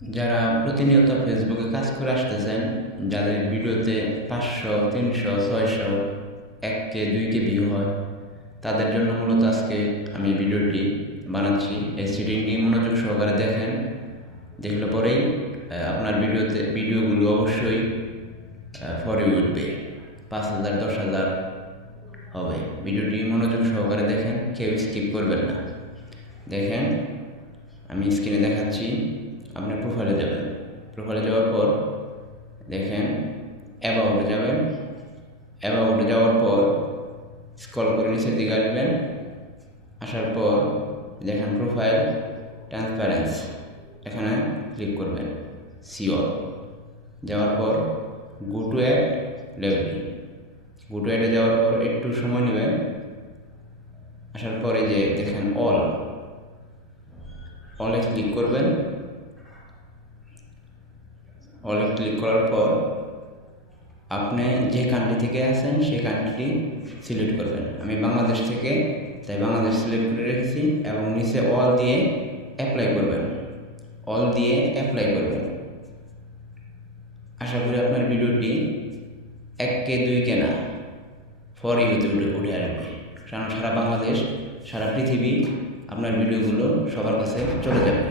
যারা প্রতিনিয়ত ফেসবুকে কাজ করে আসতেছেন, যাদের ভিডিওতে 500, 300, 600, 1K 2K ভিউ হয়, তাদের জন্য মূলত আজকে আমি ভিডিওটি বানাচ্ছি। এই সেটিংটি মনোযোগ সহকারে দেখেন, দেখলে পরেই আপনার ভিডিওগুলো অবশ্যই ফরে উঠবে, 5,000, 10,000 হবে। ভিডিওটি মনোযোগ সহকারে দেখেন, কেউ স্কিপ করবেন না। দেখেন, আমি স্ক্রিনে দেখাচ্ছি। আপনি প্রোফাইলে যাবেন, প্রোফাইলে যাওয়ার পর দেখেন অ্যাবাউটে যাবেন। অ্যাবাউটে যাওয়ার পর স্ক্রল করে নিচের দিকে আসবেন। আসার পর দেখেন প্রোফাইল ট্রান্সপারেন্স, এখানে ক্লিক করবেন। সিওর যাওয়ার পর go to ad level, go to অ্যাডে যাওয়ার পর একটু সময় নেবেন। আসার পরে যে দেখেন অলে ক্লিক করবেন। অলে ক্লিক করার পর আপনি যে কান্ট্রি থেকে আছেন সেই কান্ট্রিটি সিলেক্ট করবেন। আমি বাংলাদেশ থেকে, তাই বাংলাদেশ সিলেক্ট করে রেখেছি এবং নিচে অল দিয়ে অ্যাপ্লাই করবেন। অল দিয়ে অ্যাপ্লাই করবেন। আশা করি আপনার ভিডিওটি 1K 2K না, ফর ইউতে উঠে আসবে। কারণ সারা বাংলাদেশ, সারা পৃথিবী আপনার ভিডিওগুলো সবার কাছে চলে যাবে।